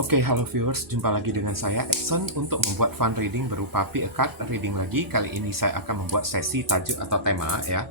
Oke, halo viewers, jumpa lagi dengan saya Edson untuk membuat fun reading berupa pick a card reading lagi. Kali ini saya akan membuat sesi tajuk atau tema ya.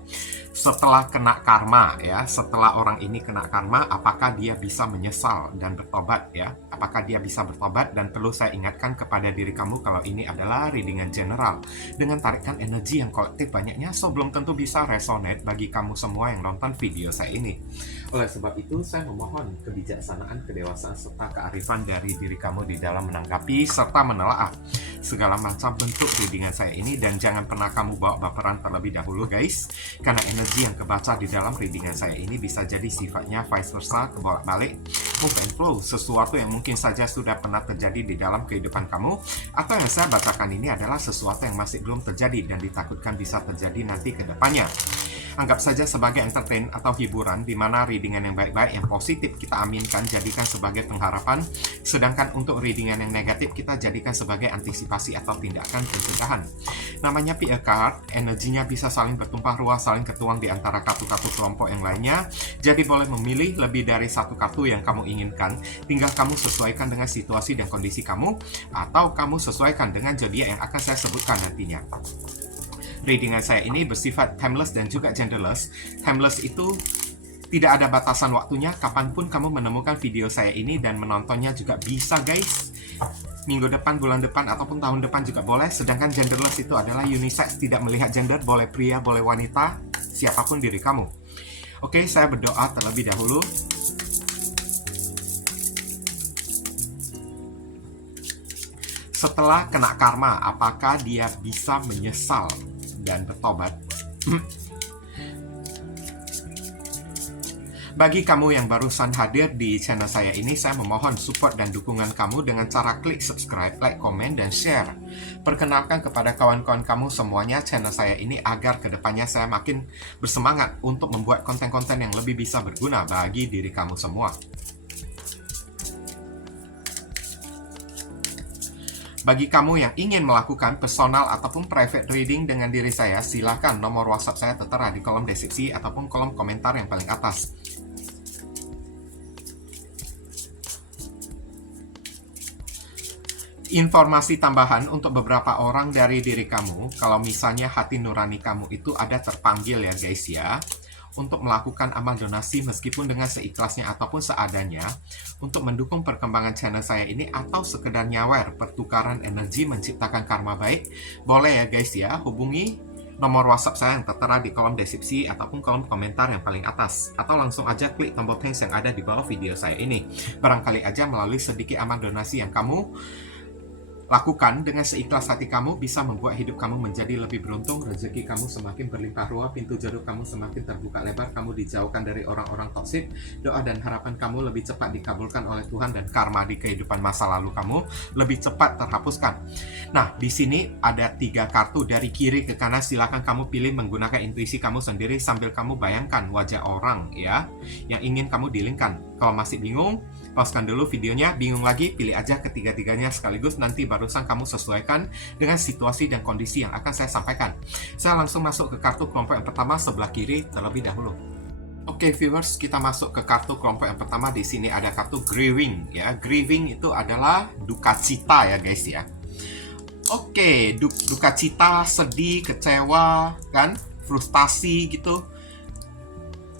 Setelah kena karma ya, setelah orang ini kena karma, apakah dia bisa menyesal dan bertobat ya? Apakah dia bisa bertobat? Dan perlu saya ingatkan kepada diri kamu kalau ini adalah readingan general dengan tarikan energi yang kolektif banyaknya, so belum tentu bisa resonate bagi kamu semua yang nonton video saya ini. Oleh sebab itu, saya memohon kebijaksanaan, kedewasaan, serta kearifan dari diri kamu di dalam menanggapi serta menelaah segala macam bentuk readingan saya ini. Dan jangan pernah kamu bawa baperan terlebih dahulu guys, karena energi yang kebaca di dalam readingan saya ini bisa jadi sifatnya vice versa, kebolak-balik, move and flow, sesuatu yang mungkin saja sudah pernah terjadi di dalam kehidupan kamu, atau yang saya bacakan ini adalah sesuatu yang masih belum terjadi dan ditakutkan bisa terjadi nanti ke depannya. Anggap saja sebagai entertain atau hiburan, di mana readingan yang baik-baik, yang positif kita aminkan, jadikan sebagai pengharapan, sedangkan untuk readingan yang negatif kita jadikan sebagai antisipasi atau tindakan pencegahan. Namanya pick a card, energinya bisa saling bertumpah ruah, saling ketuang di antara kartu-kartu kelompok yang lainnya, jadi boleh memilih lebih dari satu kartu yang kamu inginkan, tinggal kamu sesuaikan dengan situasi dan kondisi kamu, atau kamu sesuaikan dengan zodiak yang akan saya sebutkan nantinya. Readingan saya ini bersifat timeless dan juga genderless. Timeless itu tidak ada batasan waktunya, kapanpun kamu menemukan video saya ini dan menontonnya juga bisa guys. Minggu depan, bulan depan, ataupun tahun depan juga boleh. Sedangkan genderless itu adalah unisex, tidak melihat gender, boleh pria, boleh wanita, siapapun diri kamu. Oke, saya berdoa terlebih dahulu. Setelah kena karma, apakah dia bisa menyesal dan bertobat? Bagi kamu yang barusan hadir di channel saya ini, saya memohon support dan dukungan kamu dengan cara klik subscribe, like, komen, dan share. Perkenalkan kepada kawan-kawan kamu semuanya channel saya ini agar kedepannya saya makin bersemangat untuk membuat konten-konten yang lebih bisa berguna bagi diri kamu semua. Bagi kamu yang ingin melakukan personal ataupun private reading dengan diri saya, silahkan nomor WhatsApp saya tertera di kolom deskripsi ataupun kolom komentar yang paling atas. Informasi tambahan untuk beberapa orang dari diri kamu, kalau misalnya hati nurani kamu itu ada terpanggil ya guys ya, untuk melakukan amal donasi meskipun dengan seikhlasnya ataupun seadanya untuk mendukung perkembangan channel saya ini, atau sekedar nyawer pertukaran energi menciptakan karma baik, boleh ya guys ya, hubungi nomor WhatsApp saya yang tertera di kolom deskripsi ataupun kolom komentar yang paling atas, atau langsung aja klik tombol thanks yang ada di bawah video saya ini. Barangkali aja melalui sedikit amal donasi yang kamu lakukan dengan seikhlas hati kamu bisa membuat hidup kamu menjadi lebih beruntung, rezeki kamu semakin berlimpah ruah, pintu jodoh kamu semakin terbuka lebar, kamu dijauhkan dari orang-orang toksik, doa dan harapan kamu lebih cepat dikabulkan oleh Tuhan, dan karma di kehidupan masa lalu kamu lebih cepat terhapuskan. Nah, di sini ada 3 kartu dari kiri ke kanan, silakan kamu pilih menggunakan intuisi kamu sendiri sambil kamu bayangkan wajah orang ya yang ingin kamu dealingkan. Kalau masih bingung, pauskan dulu videonya, bingung lagi, pilih aja ketiga-tiganya sekaligus, nanti barusan kamu sesuaikan dengan situasi dan kondisi yang akan saya sampaikan. Saya langsung masuk ke kartu kelompok yang pertama sebelah kiri terlebih dahulu. Oke viewers, kita masuk ke kartu kelompok yang pertama. Di sini ada kartu grieving ya. Grieving itu adalah duka cita ya guys ya. Oke, duka cita, sedih, kecewa, kan, frustasi gitu.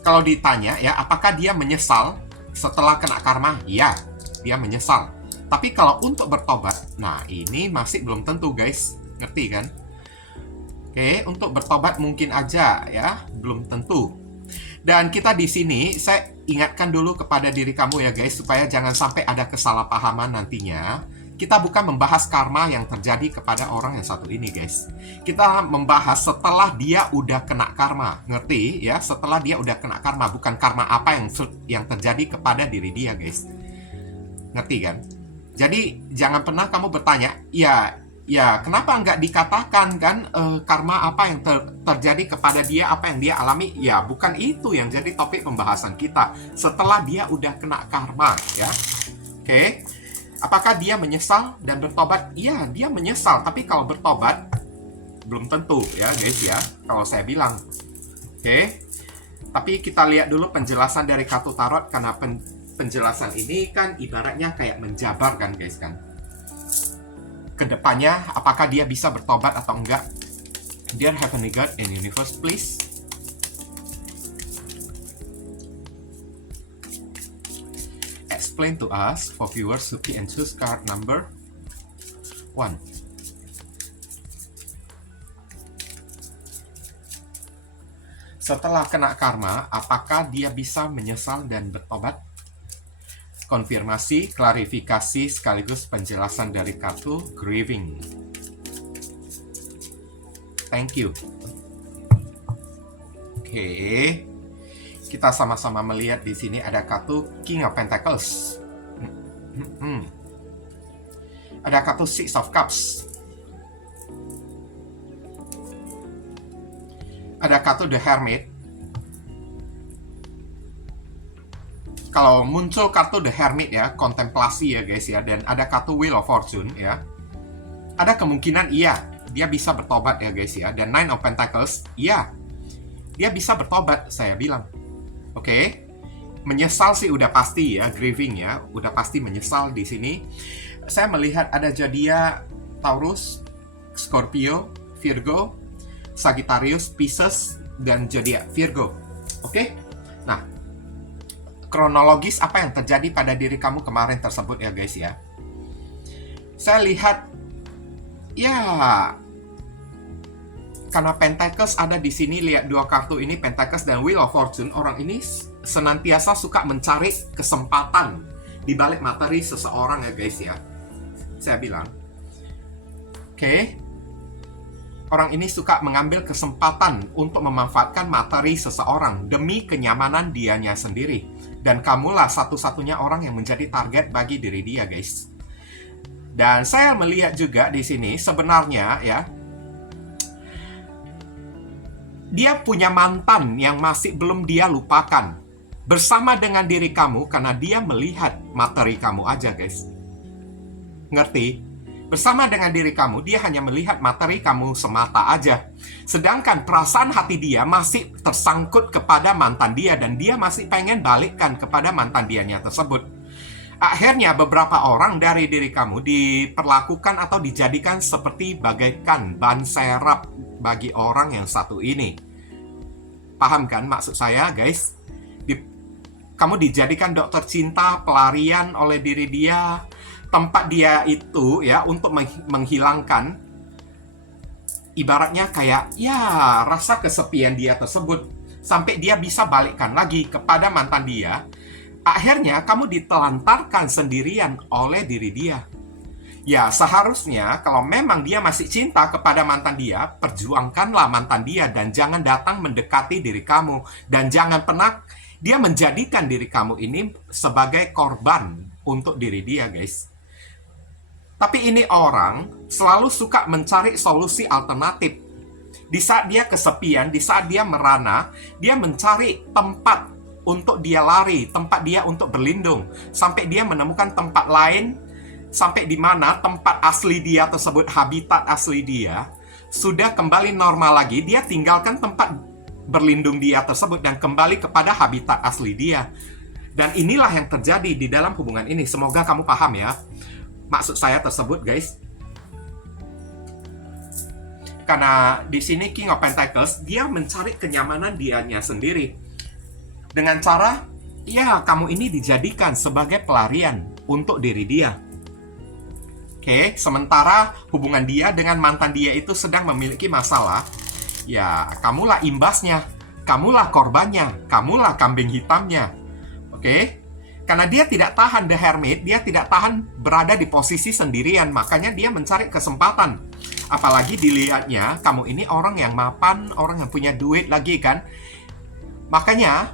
Kalau ditanya ya, apakah dia menyesal setelah kena karma? Ya, dia menyesal. Tapi kalau untuk bertobat, nah ini masih belum tentu guys, ngerti kan? Oke, untuk bertobat mungkin aja ya, belum tentu. Dan kita di sini, saya ingatkan dulu kepada diri kamu ya guys, supaya jangan sampai ada kesalahpahaman nantinya. Kita bukan membahas karma yang terjadi kepada orang yang satu ini guys. Kita membahas setelah dia udah kena karma, ngerti ya? Setelah dia udah kena karma, bukan karma apa yang terjadi kepada diri dia guys. Ngerti kan? Jadi jangan pernah kamu bertanya, ya kenapa nggak dikatakan kan karma apa yang terjadi kepada dia, apa yang dia alami? Ya bukan itu yang jadi topik pembahasan kita. Setelah dia udah kena karma ya. Oke. Apakah dia menyesal dan bertobat? Iya, dia menyesal. Tapi kalau bertobat, belum tentu ya guys ya. Kalau saya bilang. Oke. Tapi kita lihat dulu penjelasan dari kartu tarot. Karena penjelasan ini kan ibaratnya kayak menjabarkan guys kan. Kedepannya apakah dia bisa bertobat atau enggak. Dear Heavenly God in Universe, please explain to us for viewers who pick and choose card number 1. Setelah kena karma, apakah dia bisa menyesal dan bertobat? Konfirmasi, klarifikasi, sekaligus penjelasan dari kartu Grieving. Thank you. Oke. Kita sama-sama melihat di sini ada kartu King of Pentacles. Ada kartu Six of Cups. Ada kartu The Hermit. Kalau muncul kartu The Hermit ya, kontemplasi ya guys ya, dan ada kartu Wheel of Fortune ya, ada kemungkinan iya, dia bisa bertobat ya guys ya. Dan Nine of Pentacles, iya, dia bisa bertobat, saya bilang. Oke. Menyesal sih udah pasti ya, grieving ya, udah pasti menyesal di sini. Saya melihat ada zodiak Taurus, Scorpio, Virgo, Sagittarius, Pisces, dan zodiak Virgo. Oke? Nah, kronologis apa yang terjadi pada diri kamu kemarin tersebut ya guys ya. Saya lihat ya, karena Pentacles ada di sini, lihat dua kartu ini, Pentacles dan Wheel of Fortune, orang ini senantiasa suka mencari kesempatan di balik materi seseorang ya guys ya. Saya bilang. Oke. Orang ini suka mengambil kesempatan untuk memanfaatkan materi seseorang demi kenyamanan dianya sendiri. Dan kamulah satu-satunya orang yang menjadi target bagi diri dia, guys. Dan saya melihat juga di sini sebenarnya ya, dia punya mantan yang masih belum dia lupakan. Bersama dengan diri kamu karena dia melihat materi kamu aja, guys. Ngerti? Bersama dengan diri kamu, dia hanya melihat materi kamu semata aja. Sedangkan perasaan hati dia masih tersangkut kepada mantan dia, dan dia masih pengen balikkan kepada mantan dianya tersebut. Akhirnya beberapa orang dari diri kamu diperlakukan atau dijadikan seperti bagaikan ban serap bagi orang yang satu ini. Paham kan maksud saya, guys? Kamu dijadikan dokter cinta, pelarian oleh diri dia, tempat dia itu ya untuk menghilangkan ibaratnya kayak ya rasa kesepian dia tersebut sampai dia bisa balikkan lagi kepada mantan dia. Akhirnya kamu ditelantarkan sendirian oleh diri dia. Ya seharusnya kalau memang dia masih cinta kepada mantan dia, perjuangkanlah mantan dia dan jangan datang mendekati diri kamu, dan jangan pernah dia menjadikan diri kamu ini sebagai korban untuk diri dia, guys. Tapi ini orang selalu suka mencari solusi alternatif. Di saat dia kesepian, di saat dia merana, dia mencari tempat untuk dia lari, tempat dia untuk berlindung. Sampai dia menemukan tempat lain, sampai di mana tempat asli dia tersebut, habitat asli dia, sudah kembali normal lagi. Dia tinggalkan tempat berlindung dia tersebut dan kembali kepada habitat asli dia. Dan inilah yang terjadi di dalam hubungan ini. Semoga kamu paham ya maksud saya tersebut, guys. Karena di sini King of Pentacles, dia mencari kenyamanan dianya sendiri. Dengan cara, ya kamu ini dijadikan sebagai pelarian untuk diri dia. Oke, sementara hubungan dia dengan mantan dia itu sedang memiliki masalah, ya kamulah imbasnya, kamulah korbannya, kamulah kambing hitamnya. Oke? Karena dia tidak tahan The Hermit, dia tidak tahan berada di posisi sendirian, makanya dia mencari kesempatan. Apalagi dilihatnya, kamu ini orang yang mapan, orang yang punya duit lagi kan. Makanya,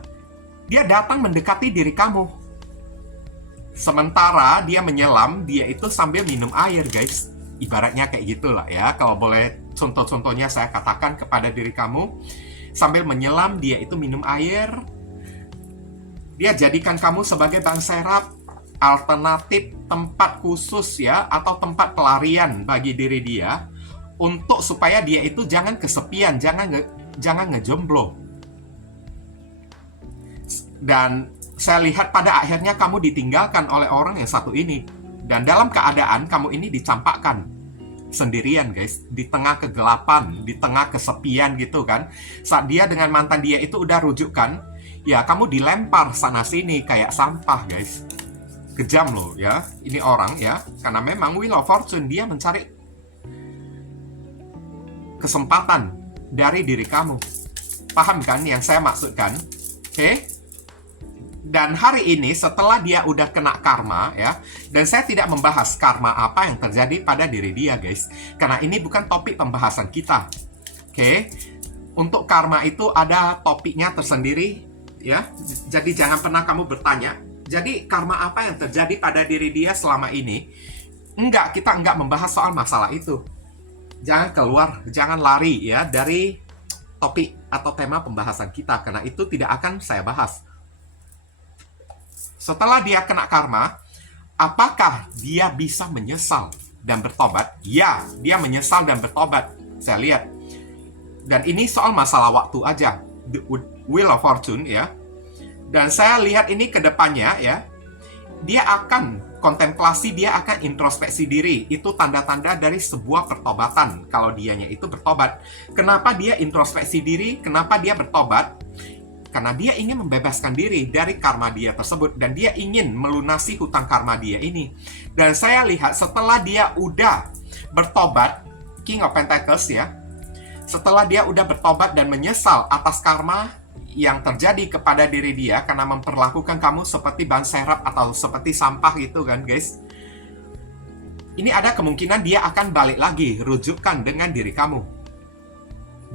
dia datang mendekati diri kamu. Sementara dia menyelam, dia itu sambil minum air, guys. Ibaratnya kayak gitulah ya, kalau boleh contoh-contohnya saya katakan kepada diri kamu. Sambil menyelam, dia itu minum air. Dia jadikan kamu sebagai ban serap, alternatif tempat khusus ya, atau tempat pelarian bagi diri dia, untuk supaya dia itu jangan kesepian, jangan ngejomblo. Dan saya lihat pada akhirnya kamu ditinggalkan oleh orang yang satu ini. Dan dalam keadaan kamu ini dicampakkan sendirian, guys, di tengah kegelapan, di tengah kesepian gitu kan. Saat dia dengan mantan dia itu udah rujukan, ya kamu dilempar sana sini kayak sampah, guys. Kejam loh ya, ini orang ya, karena memang Wheel of Fortune dia mencari kesempatan dari diri kamu. Paham kan yang saya maksudkan? Oke? Dan hari ini setelah dia udah kena karma ya, dan saya tidak membahas karma apa yang terjadi pada diri dia, guys, karena ini bukan topik pembahasan kita. Oke? Untuk karma itu ada topiknya tersendiri ya. Jadi jangan pernah kamu bertanya, jadi karma apa yang terjadi pada diri dia selama ini? Enggak, kita enggak membahas soal masalah itu. Jangan keluar, jangan lari ya dari topik atau tema pembahasan kita, karena itu tidak akan saya bahas. Setelah dia kena karma, apakah dia bisa menyesal dan bertobat? Ya, dia menyesal dan bertobat. Saya lihat. Dan ini soal masalah waktu aja. The Wheel of Fortune ya. Dan saya lihat ini ke depannya ya. Dia akan kontemplasi, dia akan introspeksi diri. Itu tanda-tanda dari sebuah pertobatan. Kalau dianya itu bertobat. Kenapa dia introspeksi diri? Kenapa dia bertobat? Karena dia ingin membebaskan diri dari karma dia tersebut. Dan dia ingin melunasi hutang karma dia ini. Dan saya lihat setelah dia udah bertobat, King of Pentacles ya, setelah dia udah bertobat dan menyesal atas karma yang terjadi kepada diri dia karena memperlakukan kamu seperti ban serep atau seperti sampah gitu kan, guys. Ini ada kemungkinan dia akan balik lagi, rujukan dengan diri kamu.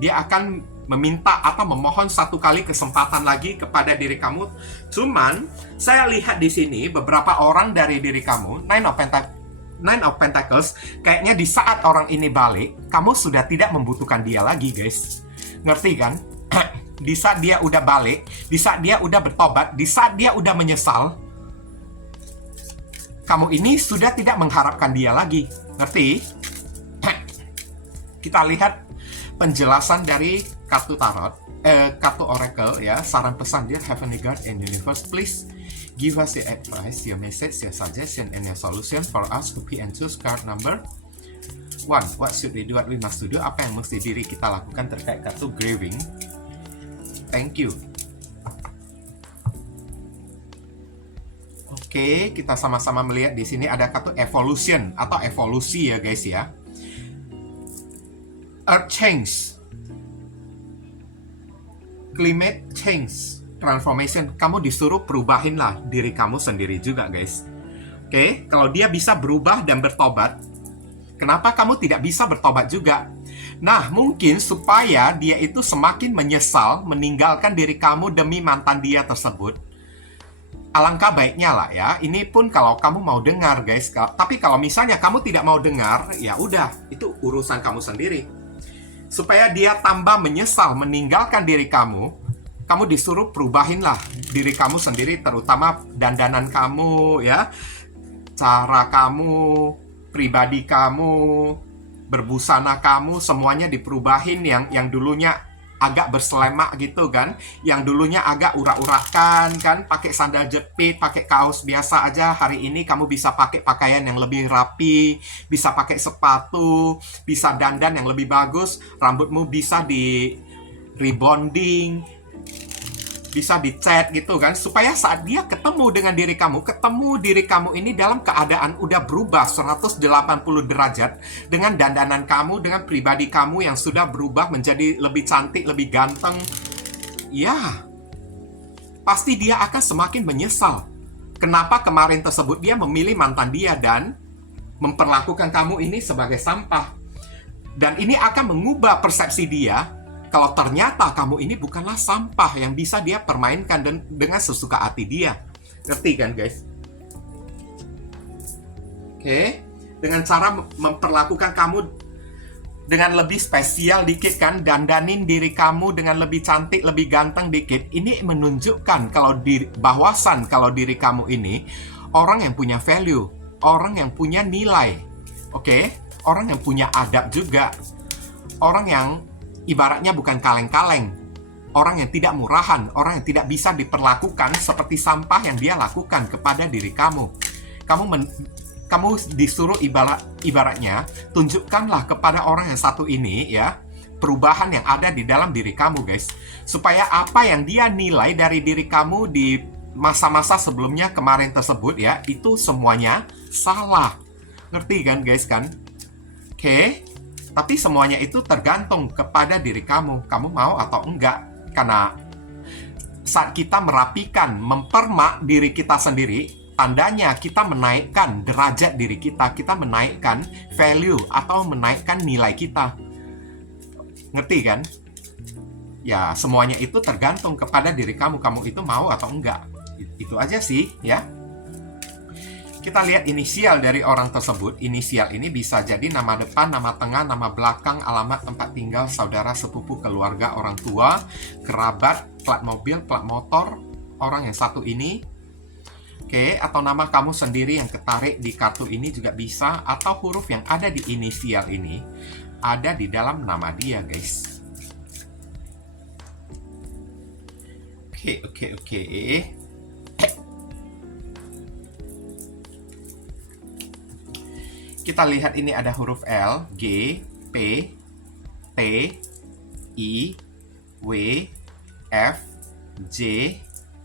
Dia akan meminta atau memohon satu kali kesempatan lagi kepada diri kamu. Cuman saya lihat di sini beberapa orang dari diri kamu, Nine of Pentacles, kayaknya di saat orang ini balik, kamu sudah tidak membutuhkan dia lagi, guys. Ngerti kan? Di saat dia udah balik, di saat dia udah bertobat, di saat dia udah menyesal, kamu ini sudah tidak mengharapkan dia lagi. Ngerti? Kita lihat penjelasan dari kartu tarot, kartu oracle ya, saran pesan dia, Heavenly God and Universe, please give us your advice, your message, your suggestion, and your solution for us to pick and choose card number 1. What should we do? What we must do? Apa yang mesti diri kita lakukan terkait kartu grieving? Thank you. Oke, kita sama-sama melihat di sini ada kartu evolution atau evolusi ya guys ya. Earth change, climate change, transformation. Kamu disuruh perubahin lah diri kamu sendiri juga, guys. Oke, kalau dia bisa berubah dan bertobat, kenapa kamu tidak bisa bertobat juga? Nah, mungkin supaya dia itu semakin menyesal meninggalkan diri kamu demi mantan dia tersebut. Alangkah baiknya lah ya. Ini pun kalau kamu mau dengar, guys. Tapi kalau misalnya kamu tidak mau dengar, ya udah, itu urusan kamu sendiri. Supaya dia tambah menyesal meninggalkan diri kamu, kamu disuruh perubahin lah diri kamu sendiri, terutama dandanan kamu ya, cara kamu, pribadi kamu, berbusana kamu, semuanya diperubahin. Yang dulunya agak berselemak gitu kan, yang dulunya agak urak-urakan kan, pakai sandal jepit, pakai kaos biasa aja, hari ini kamu bisa pakai pakaian yang lebih rapi, bisa pakai sepatu, bisa dandan yang lebih bagus, rambutmu bisa di rebonding, bisa dicat gitu kan, supaya saat dia ketemu dengan diri kamu ini dalam keadaan udah berubah 180 derajat dengan dandanan kamu, dengan pribadi kamu yang sudah berubah menjadi lebih cantik, lebih ganteng. Ya, pasti dia akan semakin menyesal. Kenapa kemarin tersebut dia memilih mantan dia dan memperlakukan kamu ini sebagai sampah. Dan ini akan mengubah persepsi dia kalau ternyata kamu ini bukanlah sampah yang bisa dia permainkan dengan sesuka hati dia. Ngerti kan, guys? Oke. Dengan cara memperlakukan kamu dengan lebih spesial dikit kan, dandanin diri kamu dengan lebih cantik, lebih ganteng dikit. Ini menunjukkan kalau kalau diri kamu ini orang yang punya value, orang yang punya nilai. Oke? Orang yang punya adab juga. Orang yang ibaratnya bukan kaleng-kaleng. orang yang tidak murahan, orang yang tidak bisa diperlakukan seperti sampah yang dia lakukan kepada diri kamu. Kamu disuruh ibaratnya, tunjukkanlah kepada orang yang satu ini ya, perubahan yang ada di dalam diri kamu, guys. Supaya apa yang dia nilai dari diri kamu di masa-masa sebelumnya kemarin tersebut ya, itu semuanya salah. Ngerti kan, guys kan? Oke? Tapi semuanya itu tergantung kepada diri kamu. Kamu mau atau enggak. Karena saat kita merapikan, mempermak diri kita sendiri, tandanya kita menaikkan derajat diri kita, kita menaikkan value atau menaikkan nilai kita. Ngerti kan? Ya, semuanya itu tergantung kepada diri kamu. Kamu itu mau atau enggak. Itu aja sih, ya. Kita lihat inisial dari orang tersebut. Inisial ini bisa jadi nama depan, nama tengah, nama belakang, alamat tempat tinggal, saudara, sepupu, keluarga, orang tua, kerabat, plat mobil, plat motor, orang yang satu ini. Oke, atau nama kamu sendiri yang ketarik di kartu ini juga bisa, atau huruf yang ada di inisial ini ada di dalam nama dia, guys. Oke. Kita lihat ini ada huruf L, G, P, T, I, W, F, J,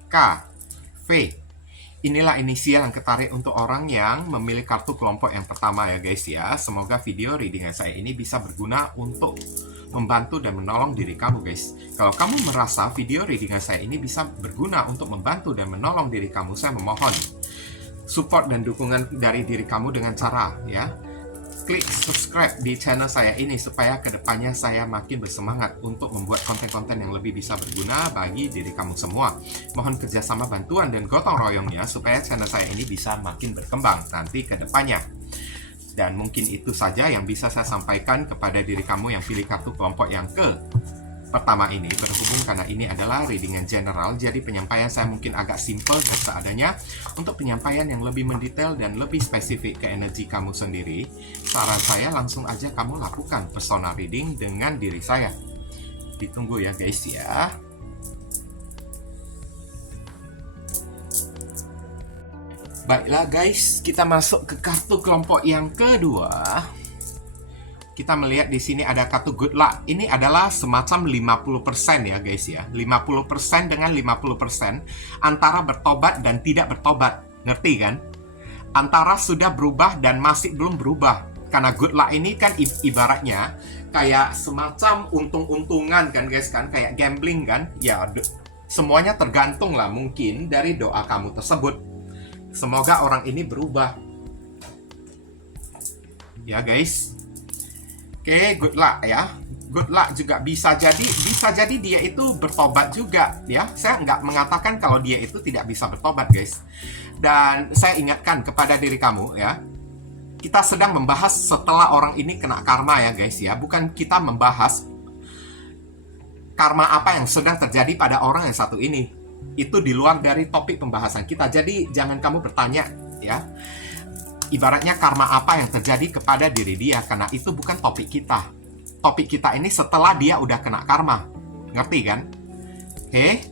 K, V. Inilah inisial yang ketarik untuk orang yang memilih kartu kelompok yang pertama ya guys ya. Semoga video readingan saya ini bisa berguna untuk membantu dan menolong diri kamu guys. Kalau kamu merasa video readingan saya ini bisa berguna untuk membantu dan menolong diri kamu, saya memohon support dan dukungan dari diri kamu dengan cara ya, klik subscribe di channel saya ini supaya kedepannya saya makin bersemangat untuk membuat konten-konten yang lebih bisa berguna bagi diri kamu semua. Mohon kerjasama, bantuan, dan gotong royongnya supaya channel saya ini bisa makin berkembang nanti kedepannya. Dan mungkin itu saja yang bisa saya sampaikan kepada diri kamu yang pilih kartu kelompok yang pertama ini, berhubung karena ini adalah readingan general, jadi penyampaian saya mungkin agak simple dan seadanya. Untuk penyampaian yang lebih mendetail dan lebih spesifik ke energi kamu sendiri, saran saya langsung aja kamu lakukan personal reading dengan diri saya. Ditunggu ya guys ya. Baiklah guys, kita masuk ke kartu kelompok yang kedua. Kita melihat di sini ada kartu good luck. Ini adalah semacam 50% ya guys ya. 50% dengan 50% antara bertobat dan tidak bertobat. Ngerti kan? Antara sudah berubah dan masih belum berubah. Karena good luck ini kan ibaratnya kayak semacam untung-untungan kan guys kan. Kayak gambling kan. Ya semuanya tergantung lah mungkin dari doa kamu tersebut. Semoga orang ini berubah. Ya guys. Oke, good luck ya. Good luck juga bisa jadi dia itu bertobat juga ya. Saya nggak mengatakan kalau dia itu tidak bisa bertobat guys. Dan saya ingatkan kepada diri kamu ya, kita sedang membahas setelah orang ini kena karma ya guys ya. Bukan kita membahas karma apa yang sedang terjadi pada orang yang satu ini. Itu di luar dari topik pembahasan kita. Jadi jangan kamu bertanya ya, ibaratnya karma apa yang terjadi kepada diri dia, karena itu bukan topik kita. Topik kita ini setelah dia udah kena karma. Ngerti kan? Oke.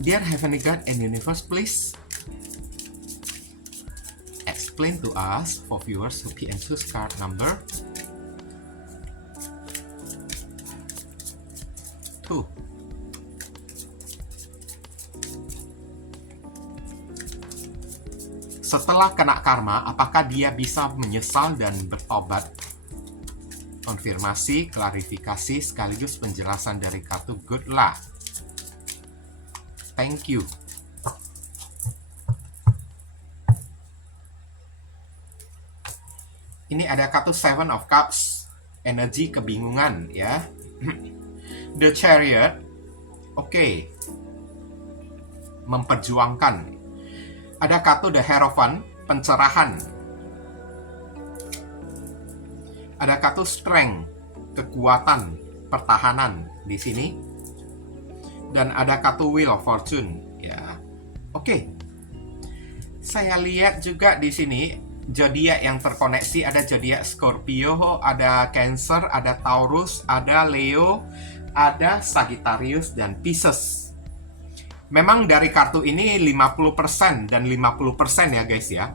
Dear Heavenly God and Universe, please explain to us for viewers who pick and choose card number 2. Setelah kena karma, apakah dia bisa menyesal dan bertobat? Konfirmasi, klarifikasi, sekaligus penjelasan dari kartu good luck. Thank you. Ini ada kartu Seven of Cups, energi kebingungan ya. The Chariot, oke. Memperjuangkan. Ada kartu The Hierophant, pencerahan. Ada kartu Strength, kekuatan, pertahanan di sini. Dan ada kartu Wheel of Fortune, ya. Oke. Saya lihat juga di sini zodiak yang terkoneksi, ada zodiak Scorpio, ada Cancer, ada Taurus, ada Leo, ada Sagittarius dan Pisces. Memang dari kartu ini 50% dan 50% ya guys ya.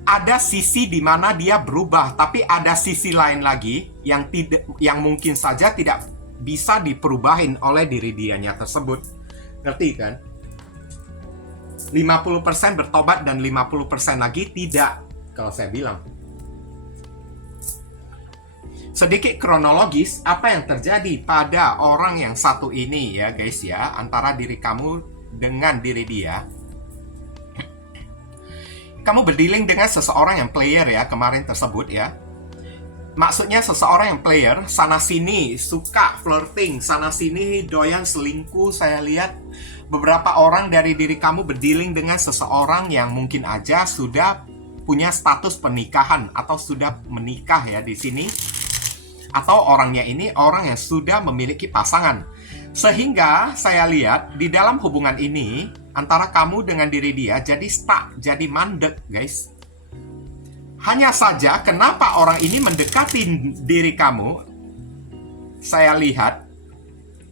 Ada sisi di mana dia berubah, tapi ada sisi lain lagi yang mungkin saja tidak bisa diperubahin oleh diri dianya tersebut. Ngerti kan? 50% bertobat dan 50% lagi tidak, kalau saya bilang. Sedikit kronologis apa yang terjadi pada orang yang satu ini ya guys ya, antara diri kamu dengan diri dia. Kamu berdealing dengan seseorang yang player ya, kemarin tersebut ya. Maksudnya seseorang yang player, sana sini suka flirting, sana sini doyan selingkuh. Saya lihat beberapa orang dari diri kamu berdealing dengan seseorang yang mungkin aja sudah punya status pernikahan atau sudah menikah ya di sini. Atau orangnya ini orang yang sudah memiliki pasangan. Sehingga saya lihat di dalam hubungan ini antara kamu dengan diri dia jadi stuck, jadi mandek guys. Hanya saja kenapa orang ini mendekati diri kamu, saya lihat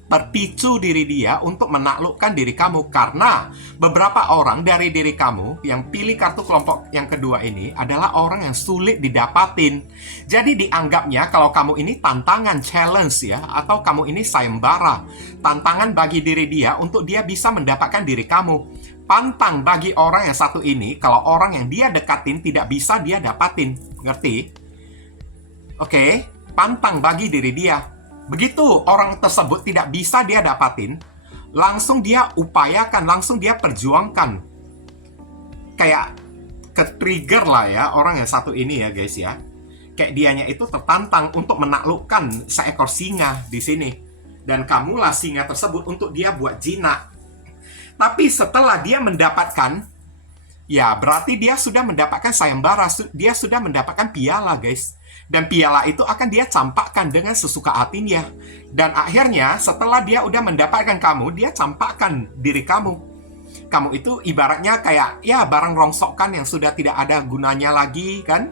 terpicu diri dia untuk menaklukkan diri kamu. Karena beberapa orang dari diri kamu yang pilih kartu kelompok yang kedua ini adalah orang yang sulit didapatin. Jadi dianggapnya kalau kamu ini tantangan, challenge ya, atau kamu ini sayembara, tantangan bagi diri dia untuk dia bisa mendapatkan diri kamu. Pantang bagi orang yang satu ini kalau orang yang dia dekatin tidak bisa dia dapatin. Ngerti? Oke, pantang bagi diri dia. Begitu orang tersebut tidak bisa dia dapatin, langsung dia upayakan, langsung dia perjuangkan. Kayak ke-trigger lah ya orang yang satu ini ya guys ya. Kayak dianya itu tertantang untuk menaklukkan seekor singa di sini. Dan kamulah singa tersebut untuk dia buat jinak. Tapi setelah dia mendapatkan, ya berarti dia sudah mendapatkan sayembara, dia sudah mendapatkan piala guys. Dan piala itu akan dia campakkan dengan sesuka hatinya. Dan akhirnya setelah dia udah mendapatkan kamu, dia campakkan diri kamu. Kamu itu ibaratnya kayak ya barang rongsokan yang sudah tidak ada gunanya lagi kan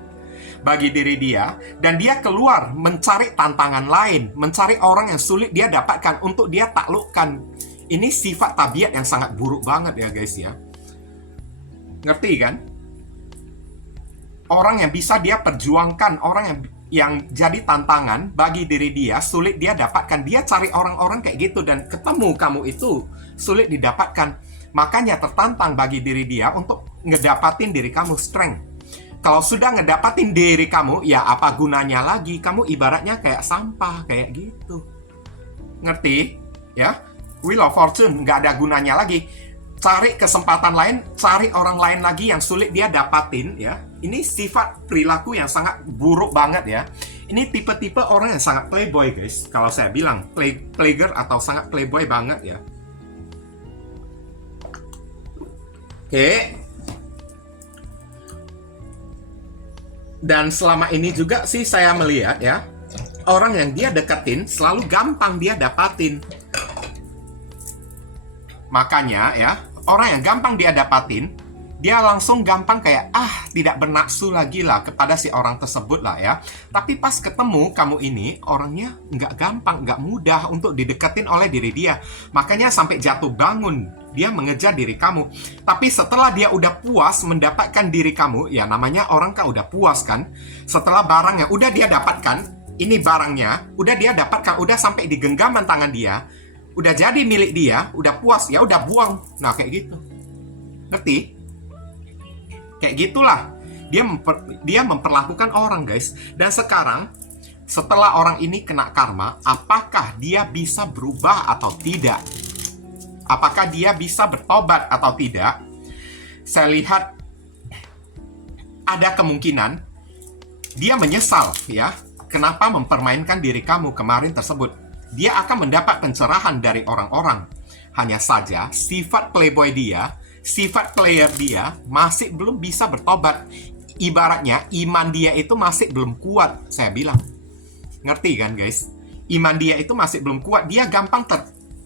bagi diri dia. Dan dia keluar mencari tantangan lain, mencari orang yang sulit dia dapatkan untuk dia taklukkan. Ini sifat tabiat yang sangat buruk banget ya guys ya. Ngerti kan? Orang yang bisa dia perjuangkan, orang yang jadi tantangan bagi diri dia, sulit dia dapatkan. Dia cari orang-orang kayak gitu dan ketemu kamu itu sulit didapatkan. Makanya tertantang bagi diri dia untuk ngedapatin diri kamu strength. Kalau sudah ngedapatin diri kamu, ya apa gunanya lagi? Kamu ibaratnya kayak sampah, kayak gitu. Ngerti? Ya? Wheel of Fortune, nggak ada gunanya lagi. Cari kesempatan lain, cari orang lain lagi yang sulit dia dapatin ya. Ini sifat perilaku yang sangat buruk banget ya. Ini tipe-tipe orang yang sangat playboy guys. Kalau saya bilang playgirl atau sangat playboy banget ya. Oke. Dan selama ini juga sih saya melihat ya, orang yang dia deketin selalu gampang dia dapatin. Makanya ya, orang yang gampang dia dapatin, dia langsung gampang kayak, tidak bernafsu lagi lah kepada si orang tersebut lah ya. Tapi pas ketemu kamu ini, orangnya nggak gampang, nggak mudah untuk dideketin oleh diri dia. Makanya sampai jatuh bangun, dia mengejar diri kamu. Tapi setelah dia udah puas mendapatkan diri kamu, ya namanya orang kan udah puas kan. Setelah barangnya udah dia dapatkan, ini barangnya, udah dia dapatkan, udah sampai di genggaman tangan dia, udah jadi milik dia, udah puas, ya udah buang. Nah, kayak gitu. Ngerti? Kayak gitulah. Dia memperlakukan orang, guys. Dan sekarang, setelah orang ini kena karma, apakah dia bisa berubah atau tidak? Apakah dia bisa bertobat atau tidak? Saya lihat ada kemungkinan dia menyesal, ya. Kenapa mempermainkan diri kamu kemarin tersebut? Dia akan mendapat pencerahan dari orang-orang. Hanya saja, sifat playboy dia, sifat player dia, masih belum bisa bertobat. Ibaratnya, iman dia itu masih belum kuat, saya bilang. Ngerti kan, guys? Iman dia itu masih belum kuat. Dia gampang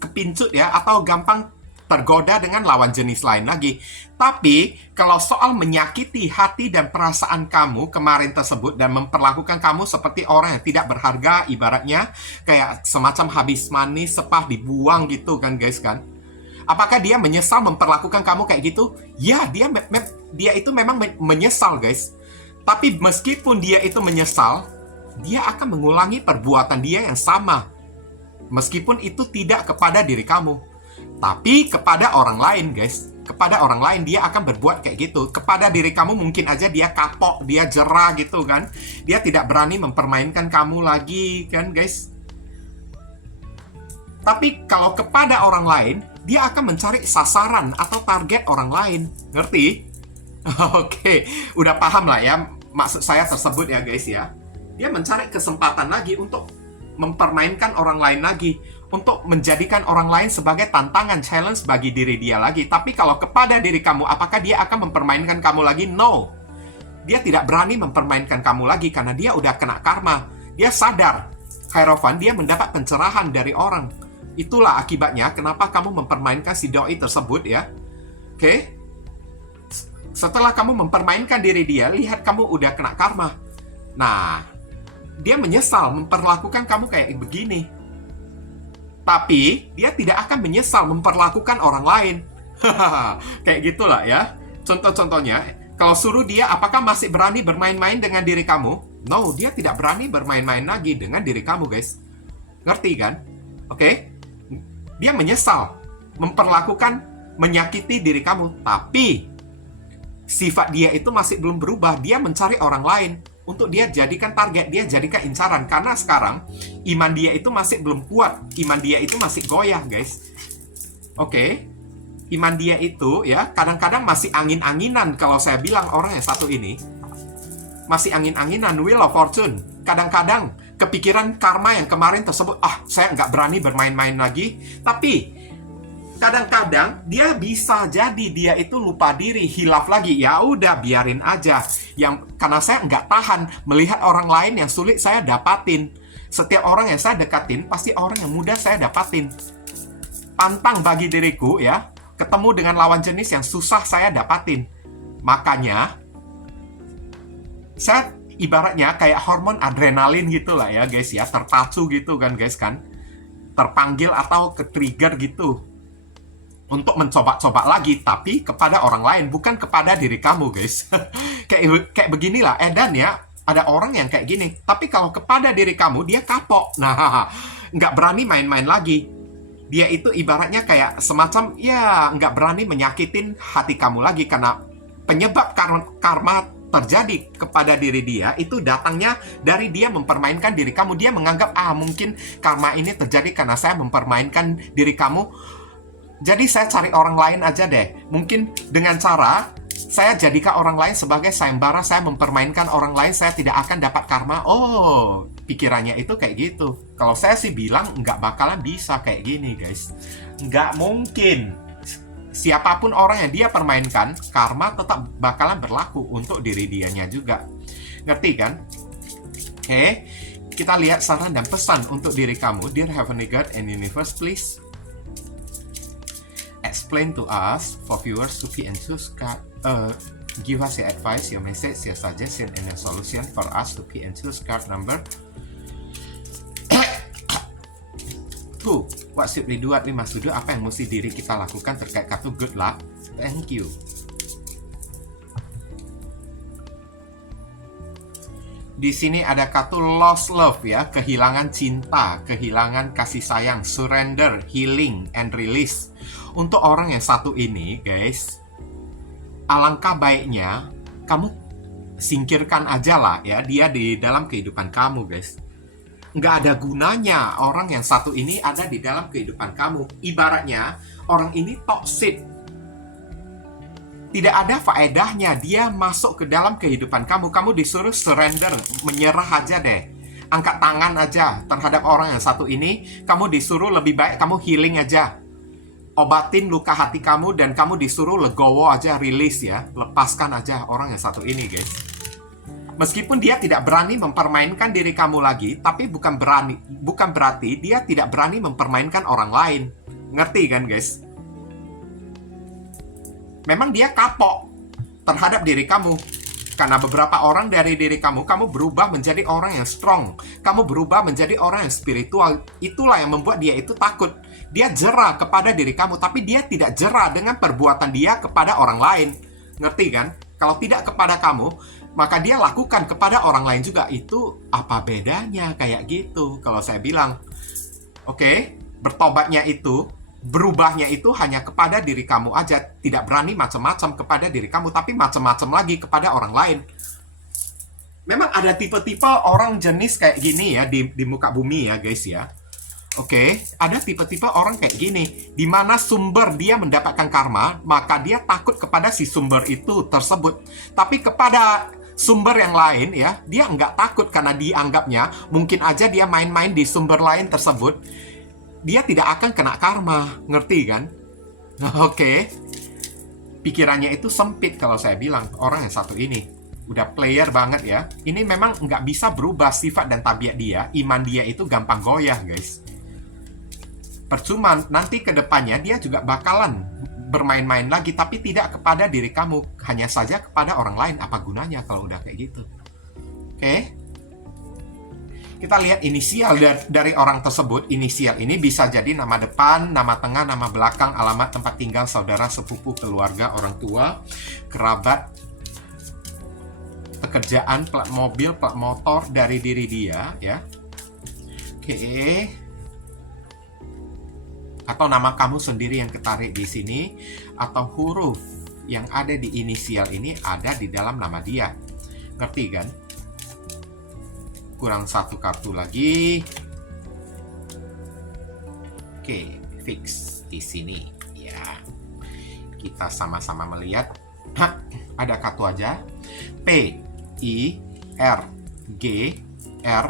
kepincut ya, atau gampang tergoda dengan lawan jenis lain lagi. Tapi, kalau soal menyakiti hati dan perasaan kamu kemarin tersebut dan memperlakukan kamu seperti orang yang tidak berharga, ibaratnya kayak semacam habis manis, sepah dibuang gitu kan guys kan. Apakah dia menyesal memperlakukan kamu kayak gitu? Ya, dia itu memang menyesal guys. Tapi meskipun dia itu menyesal, dia akan mengulangi perbuatan dia yang sama. Meskipun itu tidak kepada diri kamu, tapi kepada orang lain guys. Kepada orang lain dia akan berbuat kayak gitu. Kepada diri kamu mungkin aja dia kapok, dia jera gitu kan. Dia tidak berani mempermainkan kamu lagi kan guys. Tapi kalau kepada orang lain, dia akan mencari sasaran atau target orang lain. Ngerti? Oke, udah paham lah ya maksud saya tersebut ya guys ya. Dia mencari kesempatan lagi untuk mempermainkan orang lain lagi, untuk menjadikan orang lain sebagai tantangan, challenge bagi diri dia lagi. Tapi kalau kepada diri kamu, apakah dia akan mempermainkan kamu lagi? No. Dia tidak berani mempermainkan kamu lagi karena dia udah kena karma. Dia sadar, Hierophant, dia mendapat pencerahan dari orang. Itulah akibatnya kenapa kamu mempermainkan si doi tersebut ya. Oke? Setelah kamu mempermainkan diri dia, lihat kamu udah kena karma. Nah, dia menyesal memperlakukan kamu kayak begini. Tapi, dia tidak akan menyesal memperlakukan orang lain. Kayak gitulah ya. Contoh-contohnya, kalau suruh dia apakah masih berani bermain-main dengan diri kamu? No, dia tidak berani bermain-main lagi dengan diri kamu, guys. Ngerti kan? Oke? Dia menyesal memperlakukan, menyakiti diri kamu. Tapi, sifat dia itu masih belum berubah. Dia mencari orang lain untuk dia jadikan target, dia jadikan incaran. Karena sekarang, iman dia itu masih belum kuat. Iman dia itu masih goyah, guys. Oke? Iman dia itu, ya, kadang-kadang masih angin-anginan. Kalau saya bilang orang yang satu ini, masih angin-anginan, Wheel of Fortune. Kadang-kadang, kepikiran karma yang kemarin tersebut, saya nggak berani bermain-main lagi. Tapi, kadang-kadang dia bisa jadi dia itu lupa diri, hilaf lagi. Ya udah biarin aja. Karena saya nggak tahan melihat orang lain yang sulit saya dapatin. Setiap orang yang saya dekatin pasti orang yang mudah saya dapatin. Pantang bagi diriku ya, ketemu dengan lawan jenis yang susah saya dapatin. Makanya saya ibaratnya kayak hormon adrenalin gitu lah ya guys ya, terpacu gitu kan guys kan. Terpanggil atau ke-trigger gitu untuk mencoba-coba lagi, tapi kepada orang lain, bukan kepada diri kamu, guys. kayak beginilah, Edan ya, ada orang yang kayak gini, tapi kalau kepada diri kamu, dia kapok. Nah, nggak berani main-main lagi. Dia itu ibaratnya kayak semacam, ya, nggak berani menyakitin hati kamu lagi, karena penyebab karma terjadi kepada diri dia, itu datangnya dari dia mempermainkan diri kamu. Dia menganggap, mungkin karma ini terjadi karena saya mempermainkan diri kamu. Jadi saya cari orang lain aja deh. Mungkin dengan cara saya jadikan orang lain sebagai sayembara, saya mempermainkan orang lain, saya tidak akan dapat karma. Oh, pikirannya itu kayak gitu. Kalau saya sih bilang nggak bakalan bisa kayak gini, guys. Nggak mungkin. Siapapun orang yang dia permainkan, karma tetap bakalan berlaku untuk diri dianya juga. Ngerti kan? Oke, kita lihat saran dan pesan untuk diri kamu. Dear Heavenly God and Universe, please explain to us for viewers to be enthused. Give us your advice, your message, your suggestion, and your solution for us to be enthused. Card number 2. What should we do? Mas Dudu, apa yang mesti diri kita lakukan terkait kartu good luck? Thank you. Di sini ada kartu lost love ya, kehilangan cinta, kehilangan kasih sayang, surrender, healing, and release. Untuk orang yang satu ini, guys, alangkah baiknya kamu singkirkan aja lah ya dia di dalam kehidupan kamu, guys. Nggak ada gunanya orang yang satu ini ada di dalam kehidupan kamu. Ibaratnya orang ini toxic. Tidak ada faedahnya dia masuk ke dalam kehidupan kamu. Kamu disuruh surrender, menyerah aja deh. Angkat tangan aja terhadap orang yang satu ini. Kamu disuruh lebih baik kamu healing aja. Obatin luka hati kamu dan kamu disuruh legowo aja, release ya. Lepaskan aja orang yang satu ini, guys. Meskipun dia tidak berani mempermainkan diri kamu lagi, tapi bukan berarti dia tidak berani mempermainkan orang lain. Ngerti kan, guys? Memang dia kapok terhadap diri kamu. Karena beberapa orang dari diri kamu berubah menjadi orang yang strong. Kamu berubah menjadi orang yang spiritual. Itulah yang membuat dia itu takut. Dia jera kepada diri kamu, tapi dia tidak jera dengan perbuatan dia kepada orang lain. Ngerti kan? Kalau tidak kepada kamu, maka dia lakukan kepada orang lain juga. Itu apa bedanya kayak gitu? Kalau saya bilang, oke, bertobatnya itu, berubahnya itu hanya kepada diri kamu aja. Tidak berani macam-macam kepada diri kamu, tapi macam-macam lagi kepada orang lain. Memang ada tipe-tipe orang jenis kayak gini ya di muka bumi ya guys ya. Oke, ada tipe-tipe orang kayak gini, di mana sumber dia mendapatkan karma, maka dia takut kepada si sumber itu tersebut. Tapi kepada sumber yang lain ya, dia nggak takut karena dianggapnya mungkin aja dia main-main di sumber lain tersebut, dia tidak akan kena karma, ngerti kan? Oke, pikirannya itu sempit kalau saya bilang, orang yang satu ini. Udah player banget ya. Ini memang nggak bisa berubah sifat dan tabiat dia, iman dia itu gampang goyah guys. Percuma nanti ke depannya dia juga bakalan bermain-main lagi, tapi tidak kepada diri kamu, hanya saja kepada orang lain. Apa gunanya kalau udah kayak gitu? Oke. Kita lihat inisial dari orang tersebut. Inisial ini bisa jadi nama depan, nama tengah, nama belakang, alamat tempat tinggal, saudara, sepupu, keluarga, orang tua, kerabat, pekerjaan, plat mobil, plat motor dari diri dia ya. Oke. Atau nama kamu sendiri yang ketarik di sini, atau huruf yang ada di inisial ini ada di dalam nama dia. Ngerti kan? Kurang satu kartu lagi. Oke, fix di sini ya. Kita sama-sama melihat. Ada kartu aja. P I R G R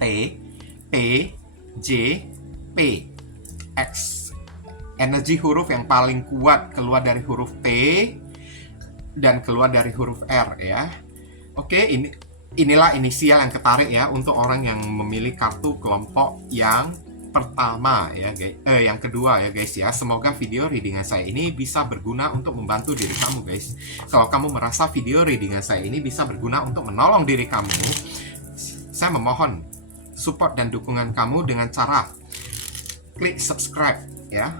T P J P X. Energi huruf yang paling kuat keluar dari huruf P dan keluar dari huruf R ya. Oke, inilah inisial yang ketarik ya untuk orang yang memilih kartu kelompok yang pertama ya guys. Yang kedua ya guys ya. Semoga video readingan saya ini bisa berguna untuk membantu diri kamu guys. Kalau kamu merasa video readingan saya ini bisa berguna untuk menolong diri kamu, saya memohon support dan dukungan kamu dengan cara klik subscribe ya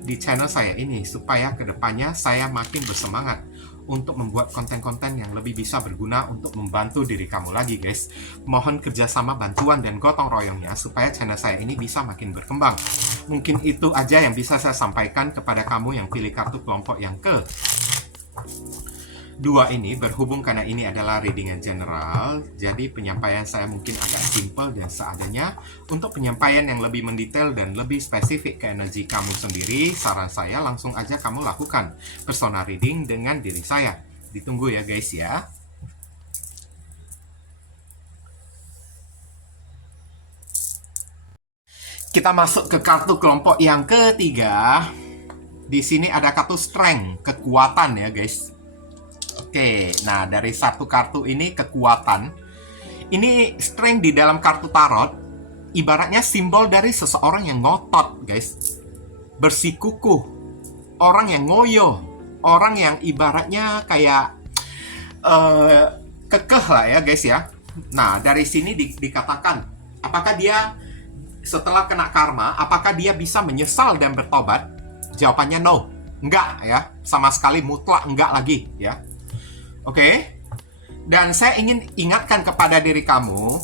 di channel saya ini, supaya kedepannya saya makin bersemangat untuk membuat konten-konten yang lebih bisa berguna untuk membantu diri kamu lagi guys. Mohon kerjasama, bantuan, dan gotong royongnya supaya channel saya ini bisa makin berkembang. Mungkin itu aja yang bisa saya sampaikan kepada kamu yang pilih kartu kelompok yang ke dua ini. Berhubung karena ini adalah readingan general, jadi penyampaian saya mungkin agak simple dan seadanya. Untuk penyampaian yang lebih mendetail dan lebih spesifik ke energi kamu sendiri, saran saya langsung aja kamu lakukan personal reading dengan diri saya. Ditunggu ya guys ya. Kita masuk ke kartu kelompok yang ketiga. Di sini ada kartu strength, kekuatan ya guys. Oke, nah dari satu kartu ini kekuatan. Ini strength di dalam kartu tarot ibaratnya simbol dari seseorang yang ngotot, guys. Bersikukuh, orang yang ngoyo, orang yang ibaratnya kayak kekeh lah ya, guys ya. Nah, dari sini dikatakan, apakah dia setelah kena karma, apakah dia bisa menyesal dan bertobat? Jawabannya no, enggak ya, sama sekali mutlak enggak lagi ya. Oke, dan saya ingin ingatkan kepada diri kamu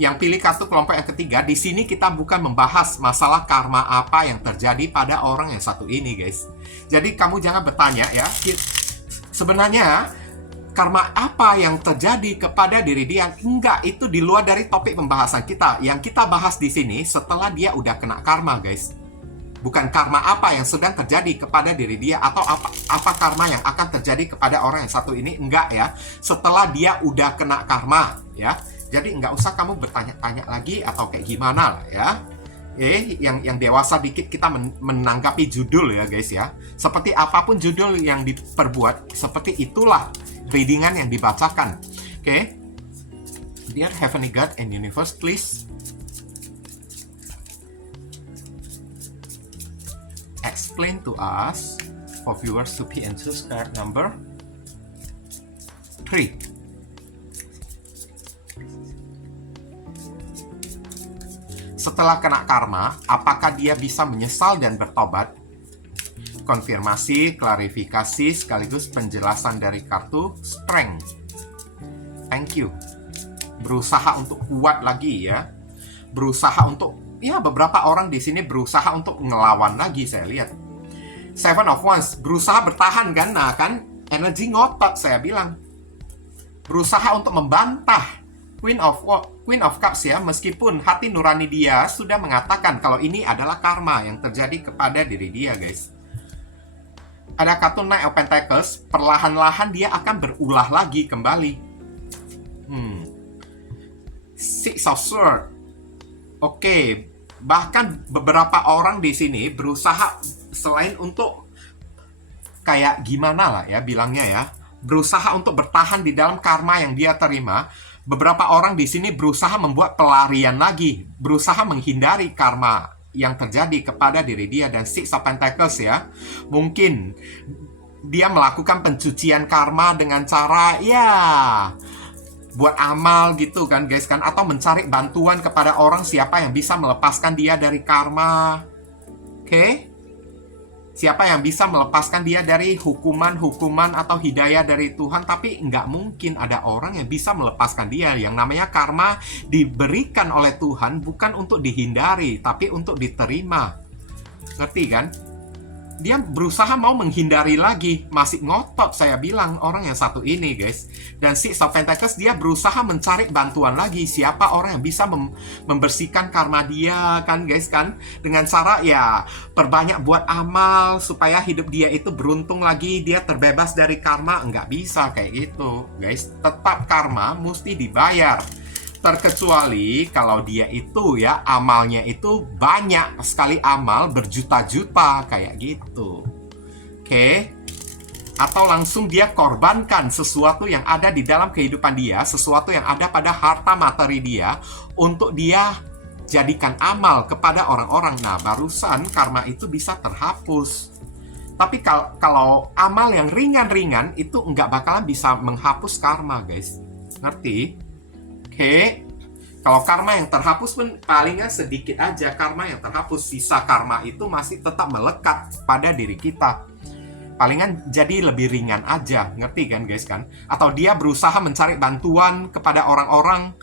yang pilih kartu kelompok yang ketiga. Di sini kita bukan membahas masalah karma apa yang terjadi pada orang yang satu ini, guys. Jadi kamu jangan bertanya ya, sebenarnya karma apa yang terjadi kepada diri dia. Enggak, itu di luar dari topik pembahasan kita. Yang kita bahas di sini setelah dia udah kena karma, guys. Bukan karma apa yang sedang terjadi kepada diri dia, atau apa karma yang akan terjadi kepada orang yang satu ini. Enggak ya, setelah dia udah kena karma ya. Jadi nggak usah kamu bertanya-tanya lagi atau kayak gimana lah ya. Yang dewasa dikit kita menanggapi judul ya guys ya. Seperti apapun judul yang diperbuat, seperti itulah readingan yang dibacakan. Oke. Dear Heavenly God and Universe, please explain to us for viewers to be into card number 3. Setelah kena karma, apakah dia bisa menyesal dan bertobat? Konfirmasi, klarifikasi, sekaligus penjelasan dari kartu Strength. Thank you. Berusaha untuk kuat lagi ya. Berusaha untuk, ya beberapa orang di sini berusaha untuk ngelawan lagi, saya lihat. Seven of Wands, berusaha bertahan kan? Nah kan, energi ngotot saya bilang. Berusaha untuk membantah. Queen of Cups ya, meskipun hati nurani dia sudah mengatakan kalau ini adalah karma yang terjadi kepada diri dia, guys. Ada kartu Knight of Pentacles, perlahan-lahan dia akan berulah lagi kembali. Six of Swords. Oke, bahkan beberapa orang di sini berusaha selain untuk kayak gimana lah ya bilangnya ya, berusaha untuk bertahan di dalam karma yang dia terima. Beberapa orang di sini berusaha membuat pelarian lagi, berusaha menghindari karma yang terjadi kepada diri dia. Dan Six of Pentacles ya, mungkin dia melakukan pencucian karma dengan cara ya buat amal gitu kan guys kan, atau mencari bantuan kepada orang siapa yang bisa melepaskan dia dari karma. Oke? Siapa yang bisa melepaskan dia dari hukuman atau hidayah dari Tuhan. Tapi nggak mungkin ada orang yang bisa melepaskan dia. Yang namanya karma diberikan oleh Tuhan bukan untuk dihindari, tapi untuk diterima. Ngerti kan? Dia berusaha mau menghindari lagi. Masih ngotot saya bilang orang yang satu ini guys. Dan Six of Pentacles dia berusaha mencari bantuan lagi. Siapa orang yang bisa membersihkan karma dia kan guys kan. Dengan cara ya perbanyak buat amal supaya hidup dia itu beruntung lagi. Dia terbebas dari karma. Nggak bisa kayak gitu guys. Tetap karma mesti dibayar. Terkecuali kalau dia itu ya amalnya itu banyak sekali, amal berjuta-juta kayak gitu. Oke? Atau langsung dia korbankan sesuatu yang ada di dalam kehidupan dia, sesuatu yang ada pada harta materi dia untuk dia jadikan amal kepada orang-orang. Nah, barusan karma itu bisa terhapus. Tapi kalau amal yang ringan-ringan itu nggak bakalan bisa menghapus karma, guys. Ngerti? Oke, kalau karma yang terhapus pun palingnya sedikit aja karma yang terhapus. Sisa karma itu masih tetap melekat pada diri kita. Palingan jadi lebih ringan aja, ngerti kan guys kan? Atau dia berusaha mencari bantuan kepada orang-orang,